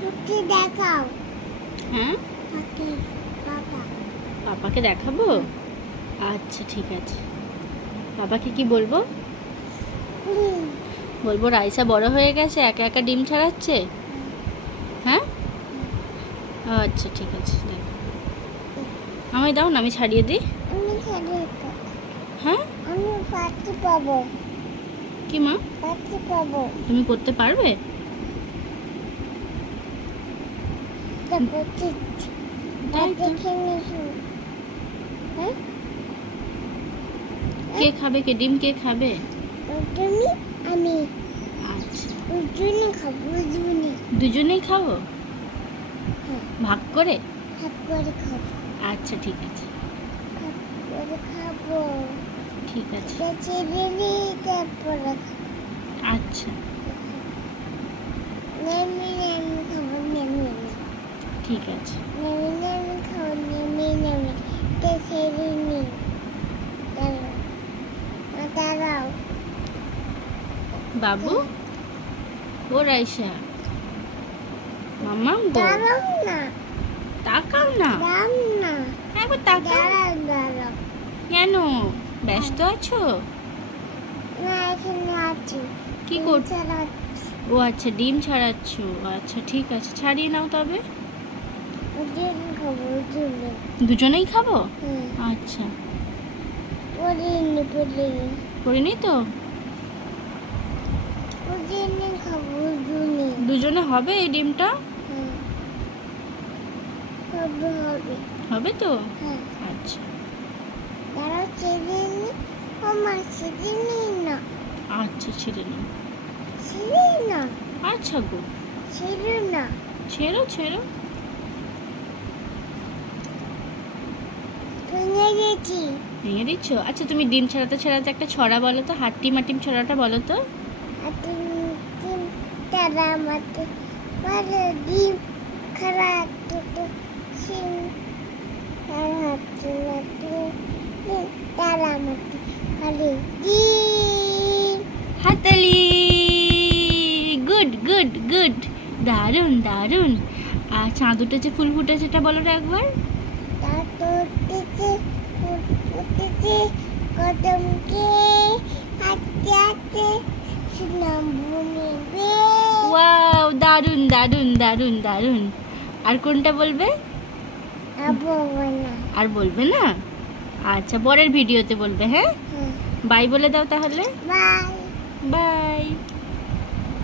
পাপাকে দেখাও। হ্যাঁ, পাপাকে দেখাবো। আচ্ছা ঠিক আছে। পাপাকে কি বলবো? বলবো রাইসা বড় হয়ে গেছে, একা একা ডিম ছাড়াচ্ছে। হ্যাঁ, আচ্ছা ঠিক আছে। আমায় দাও না, আমি ছাড়িয়ে দিই। হ্যাঁ, আমি পাখি পাবো। কি মা? পাখি পাবো। তুমি করতে পারবে? কে খাবে? কে ডিম কে খাবে? তুমি, আমি। আচ্ছা, দুজনে খাবো। দুজনেই খাবো? হ্যাঁ। ভাগ করে? ভাগ করে খাবো। আচ্ছা ঠিক আছে। ভাগ করে খাবো। ঠিক আছে। তারপরে আচ্ছা নেমে নেমে খাবো। নেমে ঠিক আছে। নেমে নেমে খাবো। নেমে নেমে ছেড়ে নি। দাঁড়াও বাবু, ও রাইসা, মাম্মা গো, দাঁড়াও না। তাকাও না। দাম না। একবার তাকাও। দাঁড়াও। কেন ব্যস্ত আছো? না, এখানে আছি। কি করছো? ও আচ্ছা, ডিম ছাড়াচ্ছো। আচ্ছা ঠিক আছে, ছাড়িয়ে নাও তবে। দুজনেই খাবো? আচ্ছা, করিনি তো। দুজনে হবে এই ডিমটা? হবে তো? আচ্ছা আচ্ছা, ছেড়ে নাও। আচ্ছা গো, ছেড়ো ছেড়ো। ভেঙে দিচ্ছ? আচ্ছা, তুমি ডিম ছাড়াতে ছাড়াতে একটা ছড়া বলো তো, হাট্টি মাটিম ছড়াটা বলো তো। ডিম খারাপ হাততালি। গুড গুড গুড, দারুন দারুন। আর চাঁদ উঠেছে, ফুল ফুটেছে, এটা বলো একবার। ওয়াও, দারুন দারুন দারুন দারুন। আর কোনটা বলবে? আর বলবে না? আচ্ছা, পরের ভিডিওতে বলবে। হ্যাঁ, বাই বলে দাও তাহলে। Bye bye.